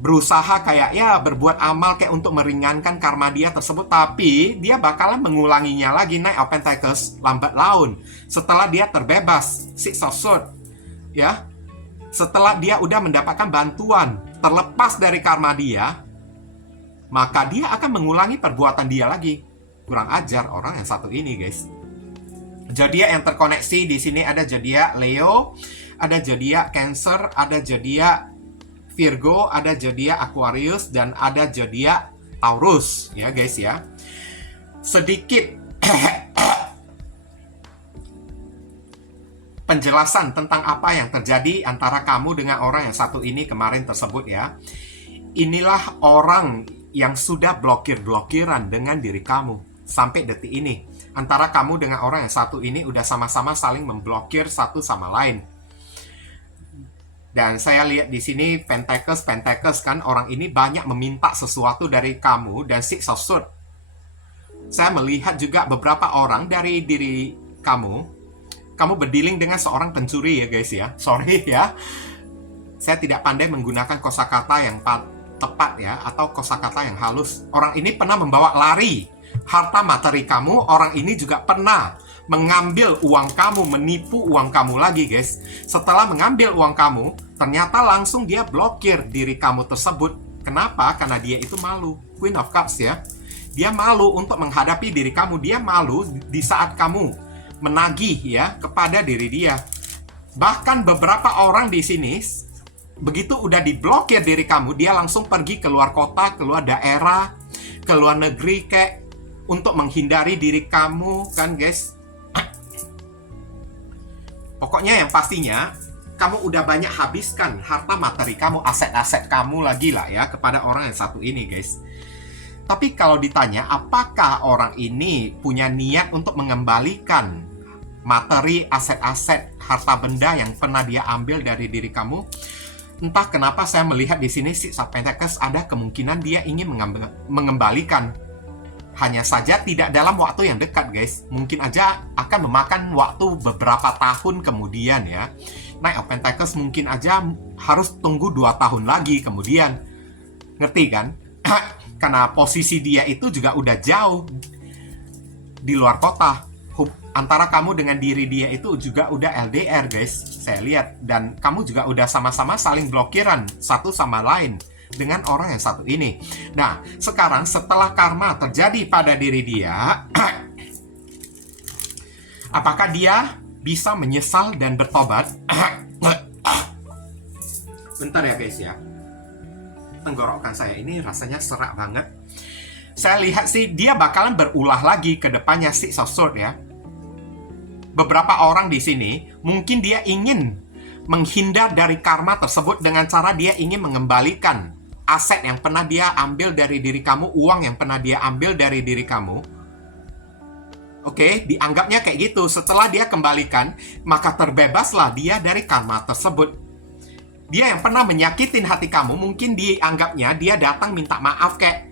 berusaha kayak ya berbuat amal kayak untuk meringankan karma dia tersebut. Tapi dia bakalan mengulanginya lagi. Knight of Pentacles lambat laun setelah dia terbebas. Six of Swords ya, setelah dia udah mendapatkan bantuan, terlepas dari karma dia, maka dia akan mengulangi perbuatan dia lagi. Kurang ajar orang yang satu ini, guys. Zodiak yang terkoneksi di sini ada zodiak Leo, ada zodiak Cancer, ada zodiak Virgo, ada zodiak Aquarius, dan ada zodiak Taurus, ya guys ya. Sedikit penjelasan tentang apa yang terjadi antara kamu dengan orang yang satu ini kemarin tersebut ya. Inilah orang yang sudah blokir-blokiran dengan diri kamu sampai detik ini. Antara kamu dengan orang yang satu ini udah sama-sama saling memblokir satu sama lain. Dan saya lihat di sini Pentacles kan, orang ini banyak meminta sesuatu dari kamu. Dan Six of Swords, saya melihat juga beberapa orang dari diri kamu berdealing dengan seorang pencuri ya guys ya. Sorry ya, saya tidak pandai menggunakan kosakata yang tepat ya, atau kosakata yang halus. Orang ini pernah membawa lari harta materi kamu. Orang ini juga pernah mengambil uang kamu, menipu uang kamu lagi guys. Setelah mengambil uang kamu, ternyata langsung dia blokir diri kamu tersebut. Kenapa? Karena dia itu malu. Queen of Cups ya, dia malu untuk menghadapi diri kamu. Dia malu di saat kamu menagih ya kepada diri dia. Bahkan beberapa orang di sini begitu udah diblokir diri kamu, dia langsung pergi ke luar kota, keluar daerah, ke luar negeri kayak untuk menghindari diri kamu kan guys. Pokoknya yang pastinya kamu udah banyak habiskan harta materi kamu, aset-aset kamu lagi lah ya kepada orang yang satu ini guys. Tapi kalau ditanya, apakah orang ini punya niat untuk mengembalikan materi, aset-aset, harta benda yang pernah dia ambil dari diri kamu? Entah kenapa saya melihat di sini Six of Pentacles ada kemungkinan dia ingin mengembalikan. Hanya saja tidak dalam waktu yang dekat, guys. Mungkin aja akan memakan waktu beberapa tahun kemudian ya. Knight of Pentacles mungkin aja harus tunggu 2 tahun lagi kemudian. Ngerti kan? Karena posisi dia itu juga udah jauh di luar kota. Antara kamu dengan diri dia itu juga udah LDR, guys. Saya lihat. Dan kamu juga udah sama-sama saling blokiran satu sama lain dengan orang yang satu ini. Nah, sekarang setelah karma terjadi pada diri dia, apakah dia bisa menyesal dan bertobat? Bentar ya, guys ya. Tenggorokan saya ini rasanya serak banget. Saya lihat sih dia bakalan berulah lagi ke depannya Six of Swords ya. Beberapa orang di sini mungkin dia ingin menghindar dari karma tersebut dengan cara dia ingin mengembalikan aset yang pernah dia ambil dari diri kamu, uang yang pernah dia ambil dari diri kamu. Oke, dianggapnya kayak gitu. Setelah dia kembalikan, maka terbebaslah dia dari karma tersebut. Dia yang pernah menyakitin hati kamu, mungkin dianggapnya dia datang minta maaf kayak,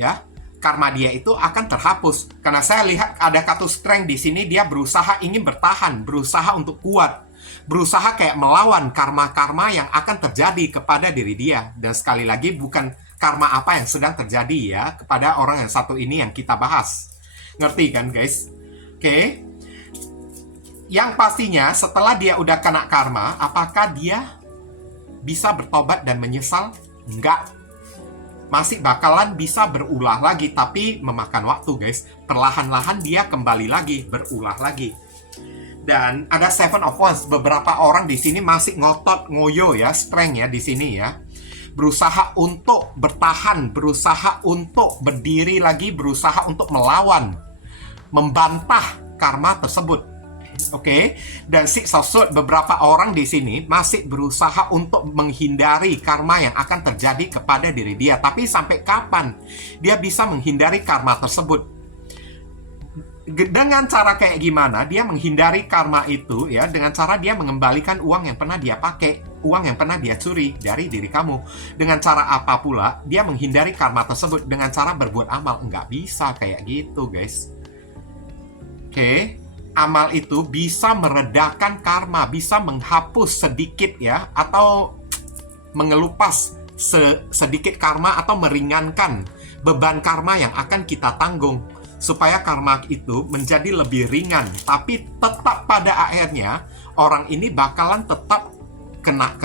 ya, karma dia itu akan terhapus. Karena saya lihat ada kartu strength di sini, dia berusaha ingin bertahan, berusaha untuk kuat, berusaha kayak melawan karma-karma yang akan terjadi kepada diri dia. Dan sekali lagi bukan karma apa yang sedang terjadi ya kepada orang yang satu ini yang kita bahas. Ngerti kan, guys? Oke. Yang pastinya setelah dia udah kena karma, apakah dia bisa bertobat dan menyesal? Enggak. Masih bakalan bisa berulah lagi, tapi memakan waktu, guys. Perlahan-lahan dia kembali lagi, berulah lagi. Dan ada Seven of Wands. Beberapa orang di sini masih ngotot, ngoyo ya, strength ya di sini ya. Berusaha untuk bertahan, berusaha untuk berdiri lagi, berusaha untuk melawan, membantah karma tersebut. Oke, dan Six of Swords, beberapa orang di sini masih berusaha untuk menghindari karma yang akan terjadi kepada diri dia. Tapi sampai kapan dia bisa menghindari karma tersebut? Dengan cara kayak gimana dia menghindari karma itu ya? Dengan cara dia mengembalikan uang yang pernah dia pakai, uang yang pernah dia curi dari diri kamu. Dengan cara apa pula dia menghindari karma tersebut? Dengan cara berbuat amal. Nggak bisa kayak gitu, guys. Oke. Amal itu bisa meredakan karma, bisa menghapus sedikit ya, atau mengelupas sedikit karma, atau meringankan beban karma yang akan kita tanggung, supaya karma itu menjadi lebih ringan. Tapi tetap pada akhirnya orang ini bakalan tetap kena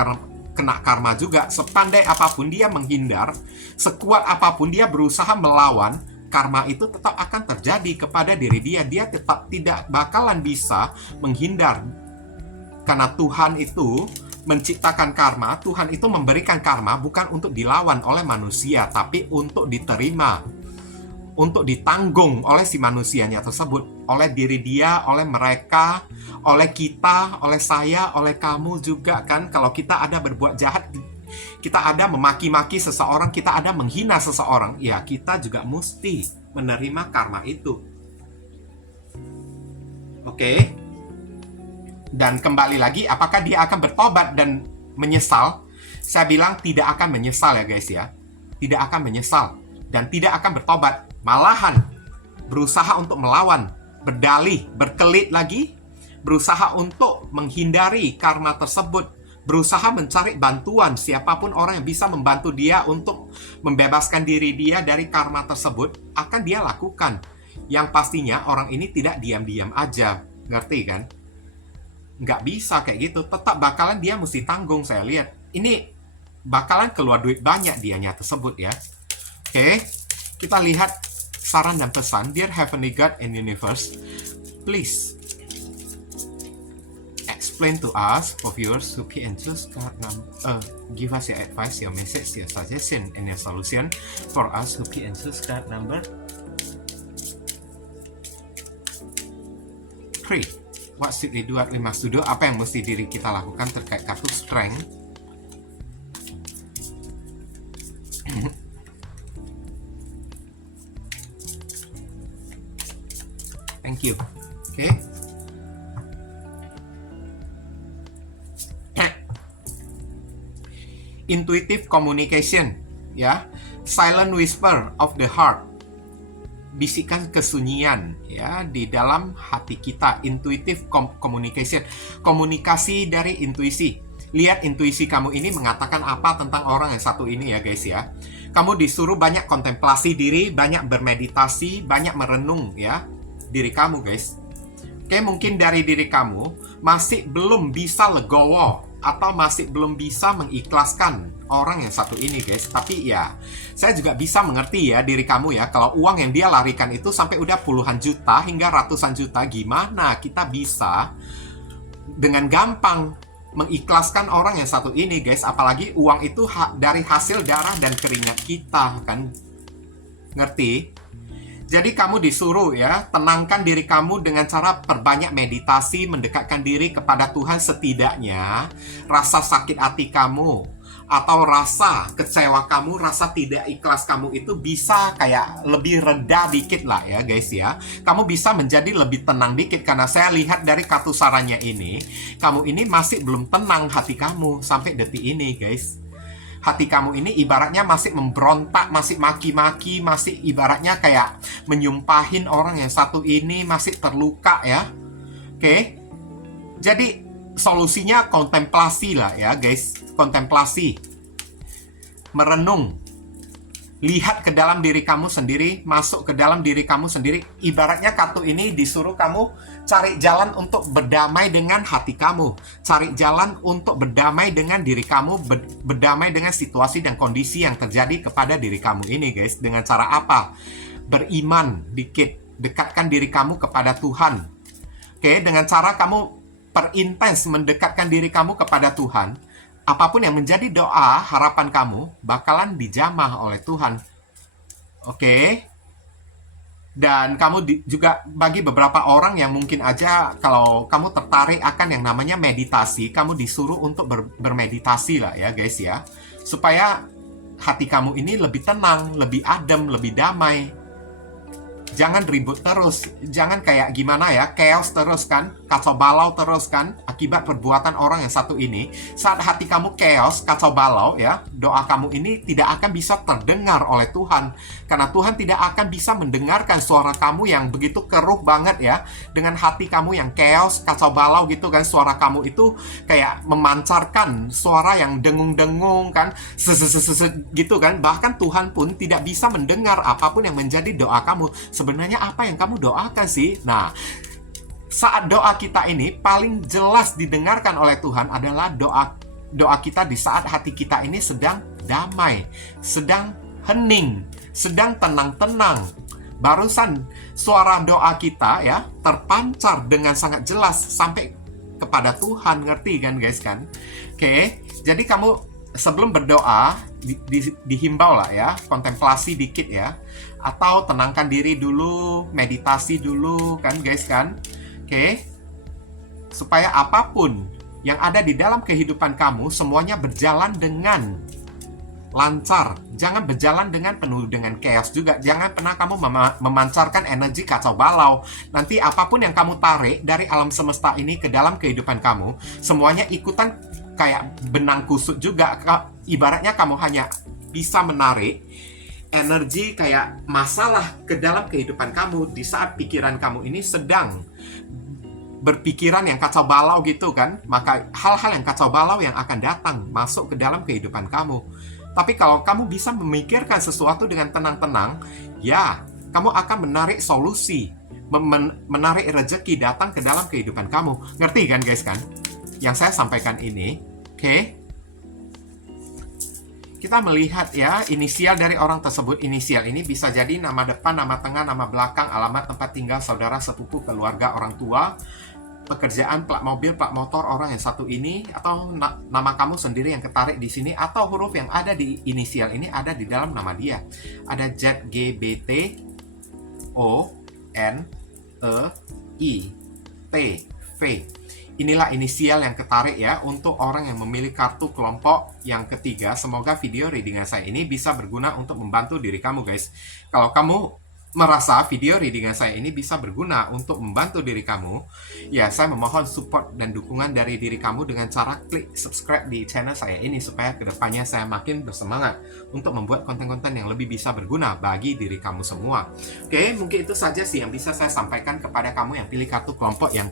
karma juga. Sepandai apapun dia menghindar, sekuat apapun dia berusaha melawan, karma itu tetap akan terjadi kepada diri dia. Dia tetap tidak bakalan bisa menghindar. Karena Tuhan itu menciptakan karma, Tuhan itu memberikan karma bukan untuk dilawan oleh manusia, tapi untuk diterima, untuk ditanggung oleh si manusianya tersebut, oleh diri dia, oleh mereka, oleh kita, oleh saya, oleh kamu juga kan. Kalau kita ada berbuat jahat, kita ada memaki-maki seseorang, kita ada menghina seseorang, ya kita juga mesti menerima karma itu. Oke? Dan kembali lagi, apakah dia akan bertobat dan menyesal? Saya bilang tidak akan menyesal ya guys ya. Tidak akan menyesal dan tidak akan bertobat. Malahan berusaha untuk melawan, berdalih, berkelit lagi, berusaha untuk menghindari karma tersebut, berusaha mencari bantuan siapapun orang yang bisa membantu dia untuk membebaskan diri dia dari karma tersebut, akan dia lakukan. Yang pastinya orang ini tidak diam-diam aja, ngerti kan? Nggak bisa kayak gitu, tetap bakalan dia mesti tanggung. Saya lihat ini bakalan keluar duit banyak dianya tersebut ya. Oke, kita lihat saran dan pesan. Dear Heavenly God and Universe, please explain to us of yours who can choose card number. Give us your advice, your message, your suggestion, and your solution for us who can choose card number 3. What should we do? What we must do? Apa yang mesti diri kita lakukan terkait kartu strength? Thank you. Oke. Intuitive communication, ya. Silent whisper of the heart. Bisikan kesunyian, ya, di dalam hati kita. Intuitive communication. Komunikasi dari intuisi. Lihat intuisi kamu ini mengatakan apa tentang orang yang satu ini ya guys ya. Kamu disuruh banyak kontemplasi diri, banyak bermeditasi, banyak merenung ya diri kamu guys. Oke, mungkin dari diri kamu masih belum bisa legowo atau masih belum bisa mengikhlaskan orang yang satu ini guys. Tapi ya, saya juga bisa mengerti ya diri kamu ya, kalau uang yang dia larikan itu sampai udah puluhan juta hingga ratusan juta, gimana kita bisa dengan gampang mengikhlaskan orang yang satu ini guys. Apalagi uang itu dari hasil darah dan keringat kita kan. Ngerti? Jadi kamu disuruh ya, tenangkan diri kamu dengan cara perbanyak meditasi, mendekatkan diri kepada Tuhan. Setidaknya rasa sakit hati kamu atau rasa kecewa kamu, rasa tidak ikhlas kamu itu bisa kayak lebih reda dikit lah ya guys ya. Kamu bisa menjadi lebih tenang dikit, karena saya lihat dari kartu sarannya ini, kamu ini masih belum tenang hati kamu sampai detik ini guys. Hati kamu ini ibaratnya masih memberontak, masih maki-maki, masih ibaratnya kayak menyumpahin orang yang satu ini, masih terluka ya. Oke. Jadi solusinya kontemplasi lah ya guys. Kontemplasi. Merenung. Lihat ke dalam diri kamu sendiri, masuk ke dalam diri kamu sendiri. Ibaratnya kartu ini disuruh kamu cari jalan untuk berdamai dengan hati kamu. Cari jalan untuk berdamai dengan diri kamu, berdamai dengan situasi dan kondisi yang terjadi kepada diri kamu ini guys. Dengan cara apa? Beriman dikit. Dekatkan diri kamu kepada Tuhan. Oke, dengan cara kamu perintens mendekatkan diri kamu kepada Tuhan. Apapun yang menjadi doa, harapan kamu bakalan dijamah oleh Tuhan. Oke. Dan kamu juga bagi beberapa orang yang mungkin aja kalau kamu tertarik akan yang namanya meditasi, kamu disuruh untuk bermeditasi lah ya guys ya. Supaya hati kamu ini lebih tenang, lebih adem, lebih damai. Jangan ribut terus, jangan kayak gimana ya, chaos terus kan, kacau balau terus kan, akibat perbuatan orang yang satu ini. Saat hati kamu chaos, kacau balau ya, doa kamu ini tidak akan bisa terdengar oleh Tuhan. Karena Tuhan tidak akan bisa mendengarkan suara kamu yang begitu keruh banget ya. Dengan hati kamu yang chaos, kacau balau gitu kan, suara kamu itu kayak memancarkan suara yang dengung-dengung kan, gitu kan. Bahkan Tuhan pun tidak bisa mendengar apapun yang menjadi doa kamu. Sebenarnya apa yang kamu doakan sih? Nah, saat doa kita ini paling jelas didengarkan oleh Tuhan adalah doa kita di saat hati kita ini sedang damai, sedang hening, sedang tenang-tenang. Barusan suara doa kita ya terpancar dengan sangat jelas sampai kepada Tuhan. Ngerti kan guys kan? Oke, jadi kamu sebelum berdoa dihimbau lah ya, kontemplasi dikit ya, atau tenangkan diri dulu, meditasi dulu kan guys kan. Oke. Supaya apapun yang ada di dalam kehidupan kamu semuanya berjalan dengan lancar. Jangan berjalan dengan penuh dengan chaos juga. Jangan pernah kamu memancarkan energi kacau balau. Nanti apapun yang kamu tarik dari alam semesta ini ke dalam kehidupan kamu, semuanya ikutan kayak benang kusut juga. Ibaratnya kamu hanya bisa menarik energi kayak masalah ke dalam kehidupan kamu di saat pikiran kamu ini sedang berpikiran yang kacau balau gitu kan. Maka hal-hal yang kacau balau yang akan datang masuk ke dalam kehidupan kamu. Tapi kalau kamu bisa memikirkan sesuatu dengan tenang-tenang, ya kamu akan menarik solusi, menarik rezeki datang ke dalam kehidupan kamu. Ngerti kan guys kan? Yang saya sampaikan ini, oke? Kita melihat ya, inisial dari orang tersebut. Inisial ini bisa jadi nama depan, nama tengah, nama belakang, alamat tempat tinggal, saudara, sepupu, keluarga, orang tua, pekerjaan, plat mobil, plat motor orang yang satu ini, atau nama kamu sendiri yang ketarik di sini, atau huruf yang ada di inisial ini ada di dalam nama dia. Ada Z, G, B, T, O, N, E, I, T, V. Inilah inisial yang ketarik ya untuk orang yang memilih kartu kelompok yang ketiga. Semoga video readingan saya ini bisa berguna untuk membantu diri kamu guys. Kalau kamu merasa video readingan saya ini bisa berguna untuk membantu diri kamu, ya saya memohon support dan dukungan dari diri kamu dengan cara klik subscribe di channel saya ini supaya kedepannya saya makin bersemangat untuk membuat konten-konten yang lebih bisa berguna bagi diri kamu semua. Oke, mungkin itu saja sih yang bisa saya sampaikan kepada kamu yang pilih kartu kelompok yang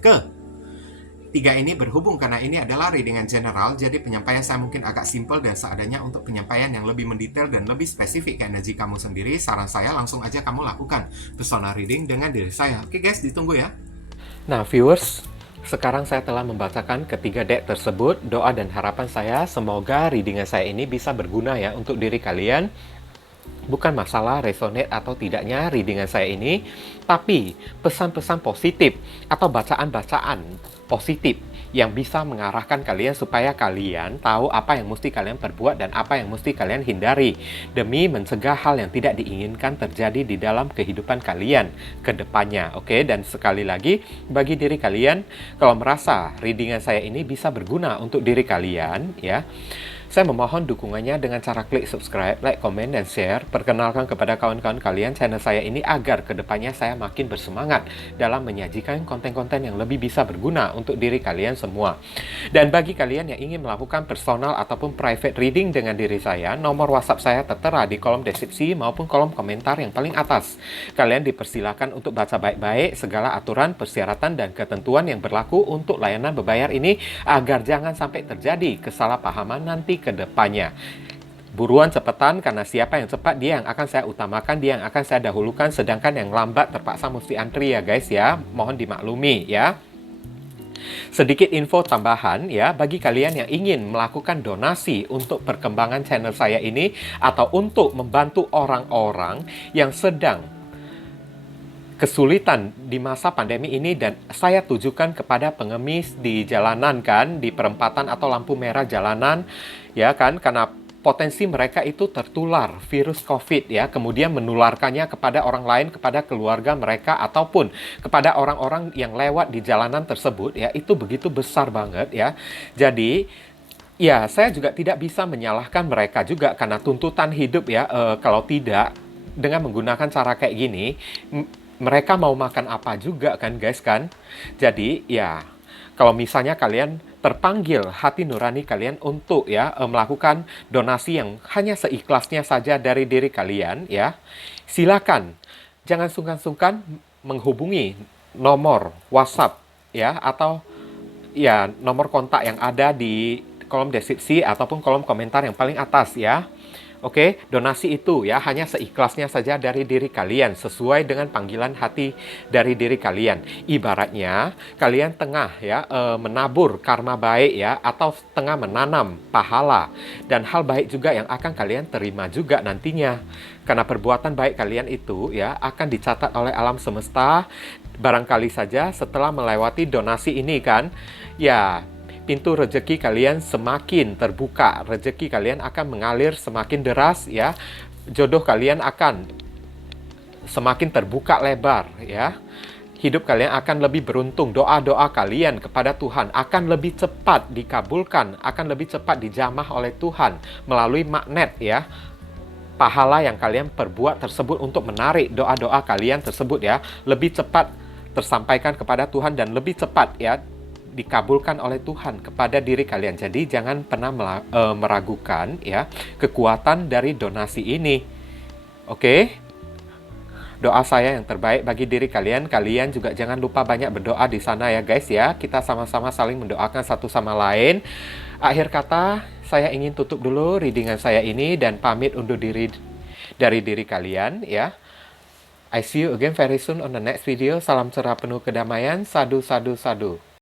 tiga ini. Berhubung karena ini adalah readingan general, jadi penyampaian saya mungkin agak simpel dan seadanya. Untuk penyampaian yang lebih mendetail dan lebih spesifik ke energi kamu sendiri, saran saya langsung aja kamu lakukan personal reading dengan diri saya. Oke guys, ditunggu ya. Nah, viewers, sekarang saya telah membacakan ketiga deck tersebut. Doa dan harapan saya semoga readingan saya ini bisa berguna ya untuk diri kalian. Bukan masalah resonate atau tidaknya readingan saya ini, tapi pesan-pesan positif atau bacaan-bacaan positif yang bisa mengarahkan kalian supaya kalian tahu apa yang mesti kalian perbuat dan apa yang mesti kalian hindari demi mencegah hal yang tidak diinginkan terjadi di dalam kehidupan kalian ke depannya. Oke, dan sekali lagi bagi diri kalian, kalau merasa readingan saya ini bisa berguna untuk diri kalian ya, saya memohon dukungannya dengan cara klik subscribe, like, komen, dan share. Perkenalkan kepada kawan-kawan kalian channel saya ini agar kedepannya saya makin bersemangat dalam menyajikan konten-konten yang lebih bisa berguna untuk diri kalian semua. Dan bagi kalian yang ingin melakukan personal ataupun private reading dengan diri saya, nomor WhatsApp saya tertera di kolom deskripsi maupun kolom komentar yang paling atas. Kalian dipersilakan untuk baca baik-baik segala aturan, persyaratan, dan ketentuan yang berlaku untuk layanan berbayar ini agar jangan sampai terjadi kesalahpahaman nanti ke depannya. Buruan cepetan, karena siapa yang cepat dia yang akan saya utamakan, dia yang akan saya dahulukan, sedangkan yang lambat terpaksa mesti antri ya guys ya. Mohon dimaklumi ya. Sedikit info tambahan ya, bagi kalian yang ingin melakukan donasi untuk perkembangan channel saya ini atau untuk membantu orang-orang yang sedang kesulitan di masa pandemi ini, dan saya tujukan kepada pengemis di jalanan kan, di perempatan atau lampu merah jalanan ya kan, karena potensi mereka itu tertular virus COVID ya, kemudian menularkannya kepada orang lain, kepada keluarga mereka ataupun kepada orang-orang yang lewat di jalanan tersebut ya, itu begitu besar banget ya. Jadi ya, saya juga tidak bisa menyalahkan mereka juga karena tuntutan hidup ya. Kalau tidak dengan menggunakan cara kayak gini, mereka mau makan apa juga kan guys kan. Jadi ya, kalau misalnya kalian terpanggil hati nurani kalian untuk ya melakukan donasi yang hanya seikhlasnya saja dari diri kalian ya, silakan jangan sungkan-sungkan menghubungi nomor WhatsApp ya, atau ya nomor kontak yang ada di kolom deskripsi ataupun kolom komentar yang paling atas ya. Oke, donasi itu ya hanya seikhlasnya saja dari diri kalian, sesuai dengan panggilan hati dari diri kalian. Ibaratnya kalian tengah ya menabur karma baik ya, atau tengah menanam pahala dan hal baik juga yang akan kalian terima juga nantinya. Karena perbuatan baik kalian itu ya akan dicatat oleh alam semesta. Barangkali saja setelah melewati donasi ini kan, ya pintu rezeki kalian semakin terbuka, rezeki kalian akan mengalir semakin deras ya, jodoh kalian akan semakin terbuka lebar ya, hidup kalian akan lebih beruntung, doa-doa kalian kepada Tuhan akan lebih cepat dikabulkan, akan lebih cepat dijamah oleh Tuhan melalui magnet ya, pahala yang kalian perbuat tersebut untuk menarik doa-doa kalian tersebut ya, lebih cepat tersampaikan kepada Tuhan dan lebih cepat ya dikabulkan oleh Tuhan kepada diri kalian. Jadi jangan pernah meragukan ya kekuatan dari donasi ini. Oke? Doa saya yang terbaik bagi diri kalian. Kalian juga jangan lupa banyak berdoa di sana ya guys ya. Kita sama-sama saling mendoakan satu sama lain. Akhir kata, saya ingin tutup dulu readingan saya ini dan pamit undur diri dari diri kalian ya. I see you again very soon on the next video. Salam cerah penuh kedamaian. Sadu, sadu, sadu.